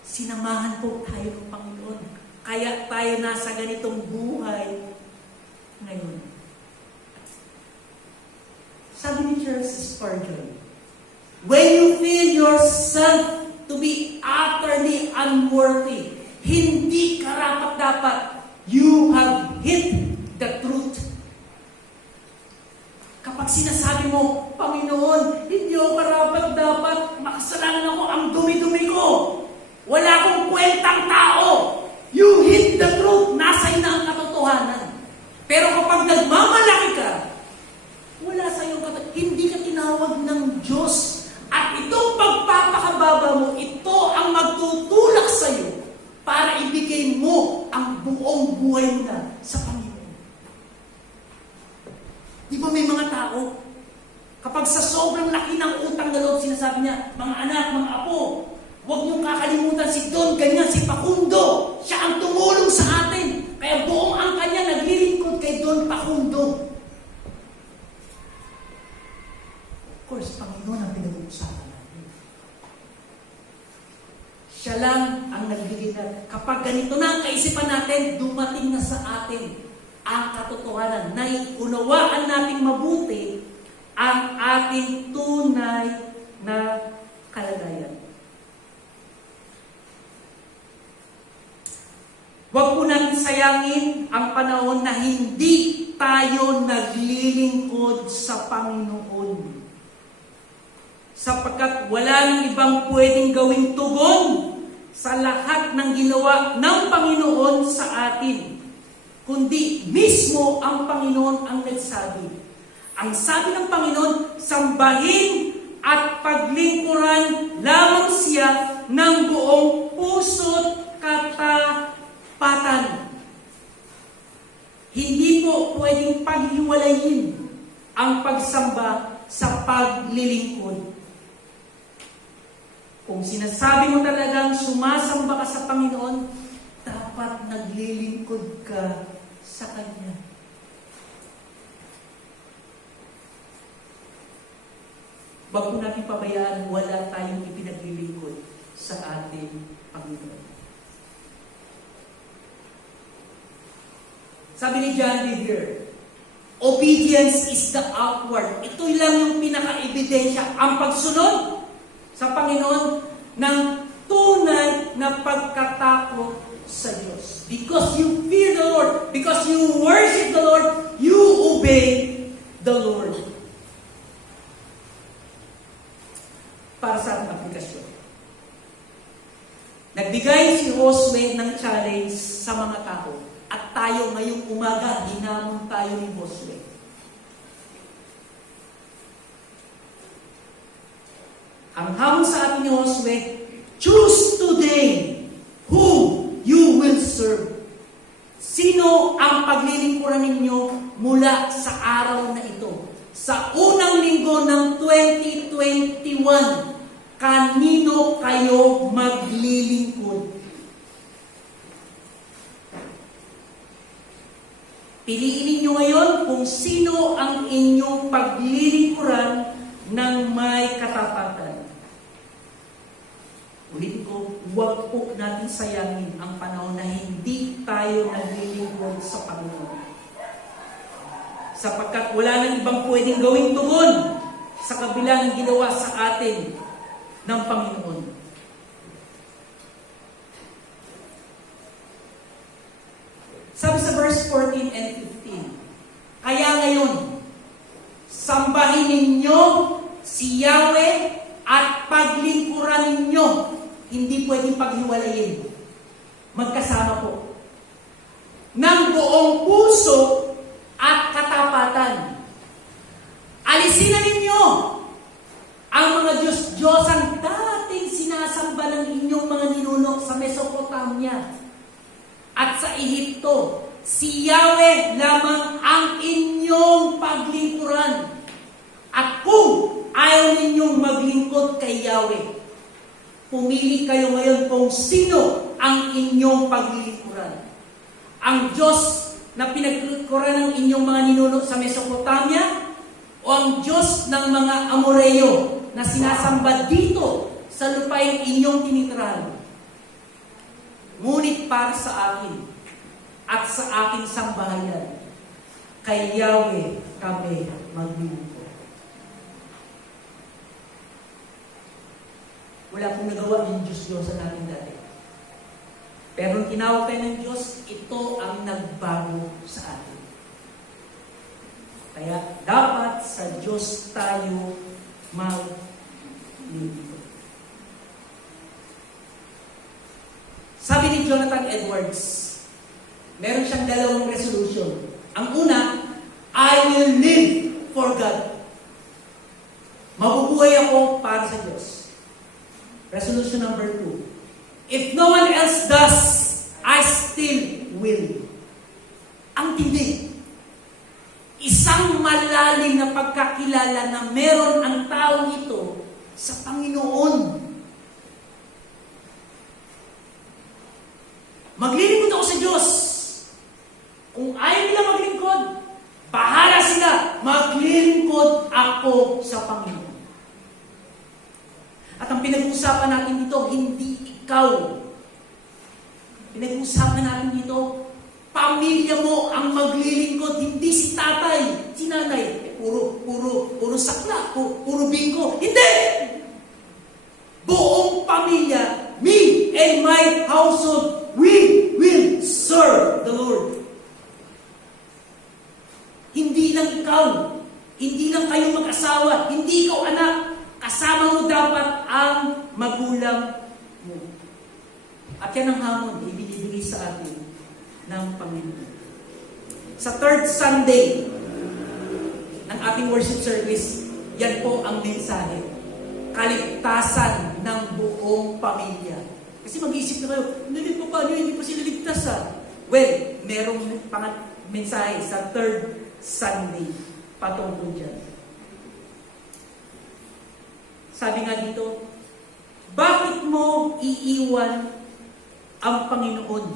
Sinamahan po tayo ng Panginoon. Kaya tayo nasa ganitong buhay ngayon. Sabi ni Charles Spurgeon, when you feel yourself to be utterly unworthy, hindi karapat-dapat, you have hit the truth. Kapag sinasabi mo, Panginoon, hindi ako karapat-dapat, makasalanan ako, ang dumi-dumi ko, wala akong kwentang tao, you hit the truth, nasa na ang katotohanan. Pero kapag nagmamalaki ka, wala sa iyong hindi ka tinawag ng Diyos. At itong pagpapakababa mo, ito ang magtutulak sa iyo para ibigay mo ang buong buhay mo na sa Panginoon. Di ba may mga tao, kapag sa sobrang laki ng utang na loob, sinasabi niya, mga anak, mga apo, huwag niyong kakalimutan si Don, ganyan, si Pakundo. Siya ang tumulong sa atin. Kaya buong ang kanya naglilingkod kay Don Pakundo. Of course, Panginoon ang pinag-uusapan natin. Siya lang ang nagbigay natin. Kapag ganito na ang kaisipan natin, dumating na sa atin ang katotohanan. Naiunawaan nating mabuti ang ating tunay na kalagayan. Huwag po natin sayangin ang panahon na hindi tayo naglilingkod sa Panginoon. Sapagkat wala nang ibang pwedeng gawing tugon sa lahat ng ginawa ng Panginoon sa atin, kundi mismo ang Panginoon ang nagsabi. Ang sabi ng Panginoon, sambahin at paglingkuran lamang siya ng buong puso't katapatan. Hindi po pwedeng paghiwalayin ang pagsamba sa paglilingkod. Kung sinasabi mo talagang sumasamba ka sa Panginoon, dapat naglilingkod ka sa Kanya. Wag po natin pabayaan, wala tayong ipinaglilingkod sa ating Panginoon. Sabi ni John Bevere, obedience is the outward. Ito lang yung pinaka-ebidensya. Ang pagsunod sa Panginoon ng tunay na pagkatakot sa Diyos. Because you fear the Lord, because you worship the Lord, you obey the Lord. Para sa ating aplikasyon. Nagbigay si Josue ng challenge sa mga tao. At tayo ngayong umaga, hinamon tayo ni Josue. Ang hamon sa atin ni Josue, choose today whom you will serve. Sino ang paglilingkuran ninyo mula sa araw na ito? Sa unang linggo ng 2021, kanino kayo maglilingkod? Piliin ninyo ngayon kung sino ang inyong paglilingkuran ng may katapatan. Ulit ko, huwag po natin sayangin ang panahon na hindi tayo naglilingkod sa Panginoon. Sapagkat wala nang ibang pwedeng gawing tugon sa kabila ng ginawa sa atin ng Panginoon. Sabi sa verse 14 and 15, kaya ngayon, sambahin ninyo si Yahweh at paglingkuran ninyo. Hindi pwedeng paghiwalayin. Magkasama po. Ng buong puso at katapatan. Alisin na ninyo ang mga Diyos-Diyosan dating sinasamba ng inyong mga ninuno sa Mesopotamia at sa Ehipto. Si Yahweh lamang ang inyong paglingkuran. At kung ayaw ninyong maglingkod kay Yahweh, pumili kayo ngayon kung sino ang inyong paglilingkuran. Ang Diyos na pinagkuran ng inyong mga ninuno sa Mesopotamia o ang Diyos ng mga Amoreo na sinasamba dito sa lupain inyong tinitirahan. Ngunit para sa akin at sa aking sambahayan, kay Yahweh kami maglilingkod. Wala pong nagawa yung Diyos-Diyosan natin dati. Pero ang tinawag tayo ng Diyos, ito ang nagbago sa atin. Kaya dapat sa Diyos tayo maglilingkod. Sabi ni Jonathan Edwards, meron siyang dalawang resolution. Ang una, I will live for God. Mabubuhay ako para sa Diyos. Resolution number 2, if no one else does, I still will. Ang tindi. Isang malalim na pagkakilala na meron ang taong ito sa Panginoon. Maglilingkod ako sa Diyos. Kung ayaw nila maglingkod, bahala sila. Maglilingkod ako sa Panginoon. At ang pinag-uusapan natin dito, hindi ikaw. Pinag-uusapan natin dito, pamilya mo ang maglilingkod, hindi si tatay, si nanay. Puro sakla, puro bingko. Hindi! Buong pamilya, me and my household, we will serve the Lord. Hindi lang ikaw, hindi lang kayo mag-asawa, hindi ikaw anak, kasama mo dapat ang magulang mo. At yan ang hamon, ibinibigay sa atin ng Panginoon. Sa third Sunday ng ating worship service, yan po ang mensahe. Kaligtasan ng buong pamilya. Kasi mag-iisip na kayo, paano hindi pa sila ligtas Well, merong mensahe sa third Sunday patungkol dyan. Sabi nga dito, bakit mo iiwan ang Panginoon?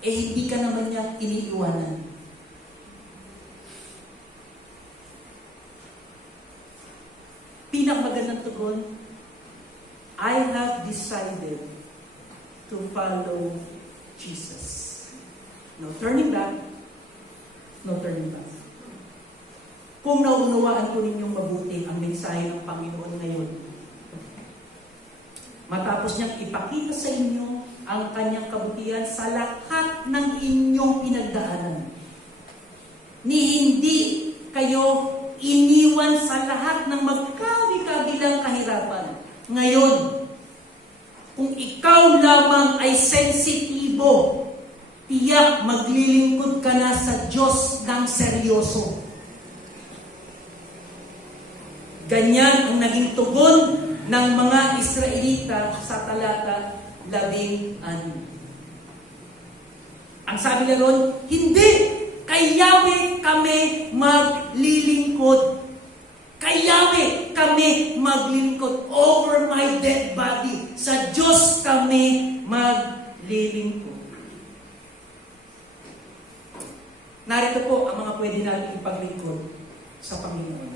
hindi ka naman niya iniiwanan. Pinakamagandang tugon, I have decided to follow Jesus. No turning back, no turning back. Kung nauunawaan po ninyong mabuti ang mensahe ng Panginoon ngayon, matapos niyang ipakita sa inyo ang kanyang kabutihan sa lahat ng inyong pinagdaanan, ni hindi kayo iniwan sa lahat ng magkabi-kabilang kahirapan. Ngayon, kung ikaw lamang ay sensitibo, tiyak maglilingkod ka na sa Diyos ng seryoso. Ganyan ang naging tugon ng mga Israelita sa talata 16. Ang sabi na ron, hindi! Kay Yahweh kami maglilingkod. Kay Yahweh kami maglilingkod. Over my dead body. Sa Diyos kami maglilingkod. Narito po ang mga pwede natin ipaglingkod sa Panginoon.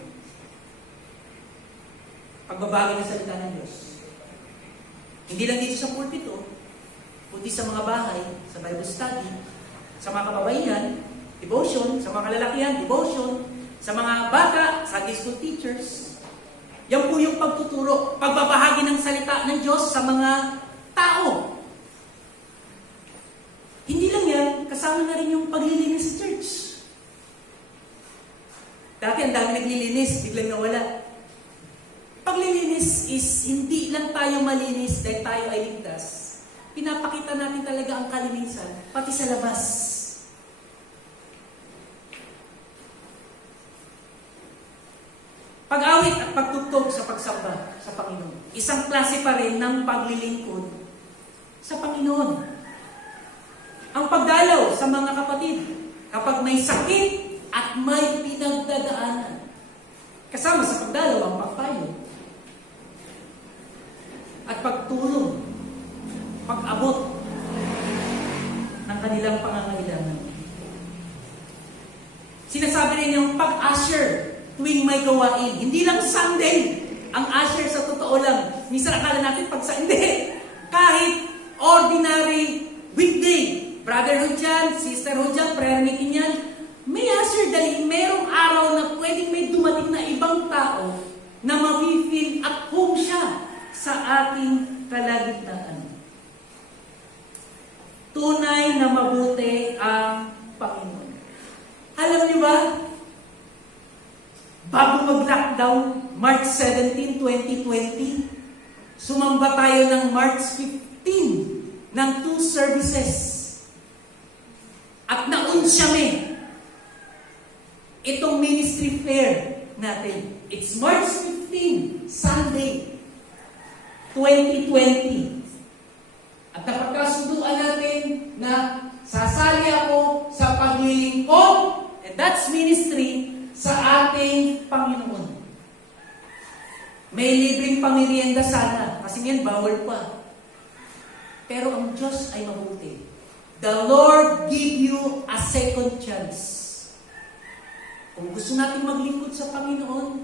Pagbabagi ng salita ng Diyos. Hindi lang dito sa pulpito, kundi sa mga bahay, sa Bible study, sa mga kababaihan, devotion, sa mga kalalakihan, devotion, sa mga bata, Sunday school teachers. Yan po yung pagtuturo, pagbabahagi ng salita ng Diyos sa mga tao. Hindi lang yan, kasama na rin yung paglilinis sa church. Dati ang dami naglilinis, biglang nawala. Paglilinis is hindi lang tayo malinis dahil tayo ay ligtas. Pinapakita natin talaga ang kalinisan, pati sa labas. Pag-awit at pagtugtog sa pagsamba sa Panginoon. Isang klase pa rin ng paglilingkod sa Panginoon. Ang pagdalaw sa mga kapatid kapag may sakit at may pinagdadaanan. Kasama sa pagdalaw ang pagpayo. At pagtulong, pag-abot ng kanilang pangangailangan. Sinasabi rin yung pag-usher tuwing may gawain. Hindi lang Sunday ang usher sa totoo lang. Minsan akala natin pag sa hindi. Kahit ordinary weekday, brotherhood dyan, sisterhood dyan, prayer meeting yan, may usher dahil merong araw na pwedeng may dumating na ibang tao na ma-feel at home siya sa ating kalagitnaan. Tunay na mabuti ang Panginoon. Alam niyo ba, bago mag-lockdown, March 17, 2020, sumamba tayo ng March 15 ng 2 services. At naunsyame itong ministry fair natin. It's March 15, Sunday, 2020. At napagkasunduan natin na sasali ako sa paglilingkod, and that's ministry, sa ating Panginoon. May libreng pamirienda sana, kasi ngayon bawal pa. Pero ang Diyos ay mabuti. The Lord give you a second chance. Kung gusto natin maglingkod sa Panginoon,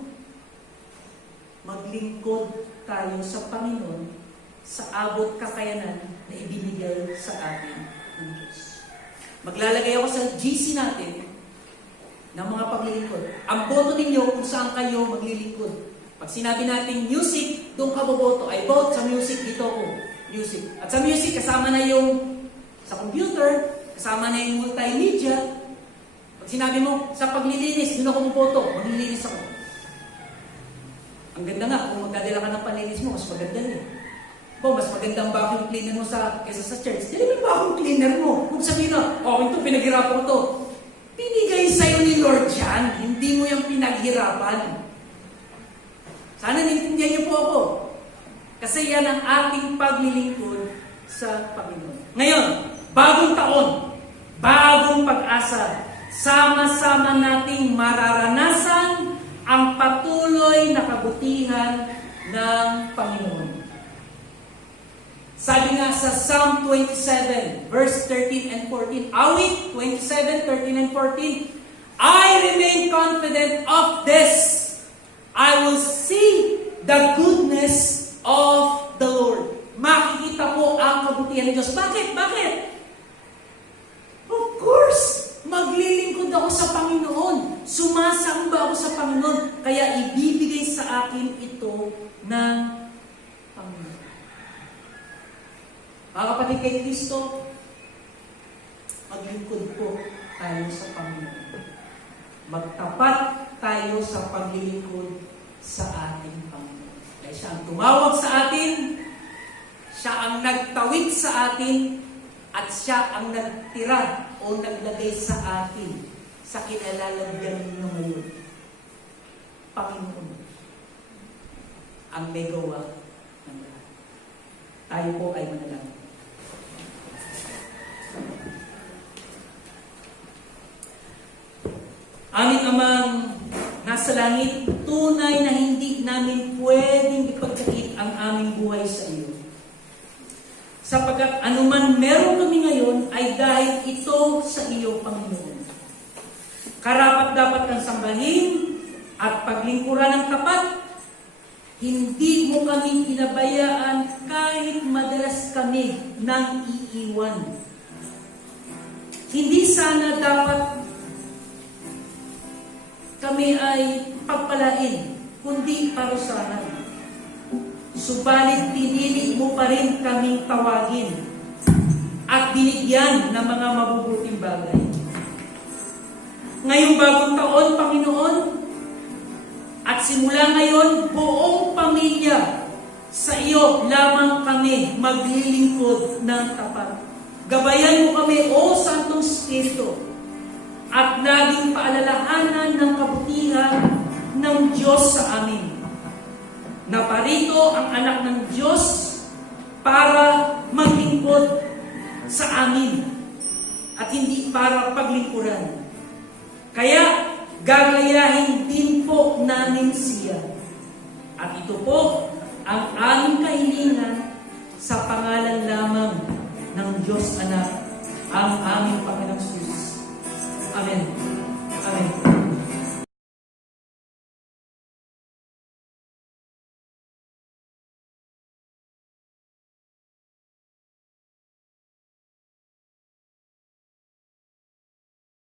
maglingkod tayo sa Panginoon sa abot kakayanan na ibinigay sa atin ng Diyos. Maglalagay ako sa GC natin ng mga paglilingkod. Ang boto ninyo kung saan kayo maglilingkod. Pag sinabi natin music, doon ka boboto. I vote sa music, dito ko. Music. At sa music, kasama na yung sa computer, kasama na yung multimedia. Pag sinabi mo, sa paglilinis, doon ako boboto. Maglilinis ako. Ang ganda nga, kung magdadala ka ng panlinis mo, mas maganda eh. Mas maganda ang vacuum cleaner mo kaysa sa church. Dili mo yung vacuum cleaner mo. Kung sabihin na, ito, pinaghirapan ko to. Pinigay sa'yo ni Lord yan. Hindi mo yung pinaghirapan. Sana naiintindihan niyo po ako. Kasi yan ang ating paglilingkod sa Panginoon. Ngayon, bagong taon, bagong pag-asa, sama-sama nating mararanasan ang patuloy na kabutihan ng Panginoon. Sabi nga sa Psalm 27, verse 13 and 14, awit 27, 13 and 14, I remain confident of this. I will see the goodness of the Lord. Makikita ko ang kabutihan ng Diyos. Bakit? Bakit? Of course, maglilingkod ako sa Panginoon. Sumasamba ako sa Panginoon. Kaya ibibigay sa akin ito ng Panginoon. Mga kapatid kay Kristo, maglingkod po tayo sa Panginoon. Magtapat tayo sa paglilingkod sa ating Panginoon. Dahil siya ang tumawag sa atin, siya ang nagtawid sa atin, at siya ang nagtira o naglagay sa atin sa kinalalagyan ninyo ngayon. Panginoon ang may gawa ng lahat. Tayo po ay manalangin. Aming Amang nasa langit, tunay na hindi namin pwedeng ipagkait ang aming buhay sa iyo. Sapagkat anuman meron kami ngayon ay dahil ito sa iyo, Panginoon. Karapat dapat kang sambahin at paglingkuran ng tapat. Hindi mo kami pinabayaan kahit madalas kami nang iiwan. Hindi sana dapat kami ay pagpalain, kundi parusahan. Subalit pinili mo pa rin kaming tawagin at binigyan ng mga mabubuting bagay. Ngayong bagong taon, Panginoon, at simula ngayon, buong pamilya, sa iyo lamang kami maglilingkod ng tapat. Gabayan mo kami, O Santong Espiritu, at laging paalalahanan ng kabutihan ng Diyos sa amin. Naparito ang anak ng Diyos para maglingkod sa amin at hindi para paglingkuran. Kaya gagayahin din po namin siya. At ito po ang aming kahilingan sa pangalan lamang ng Diyos Anak, ang aming Panginoong Diyos. Amen. Amen.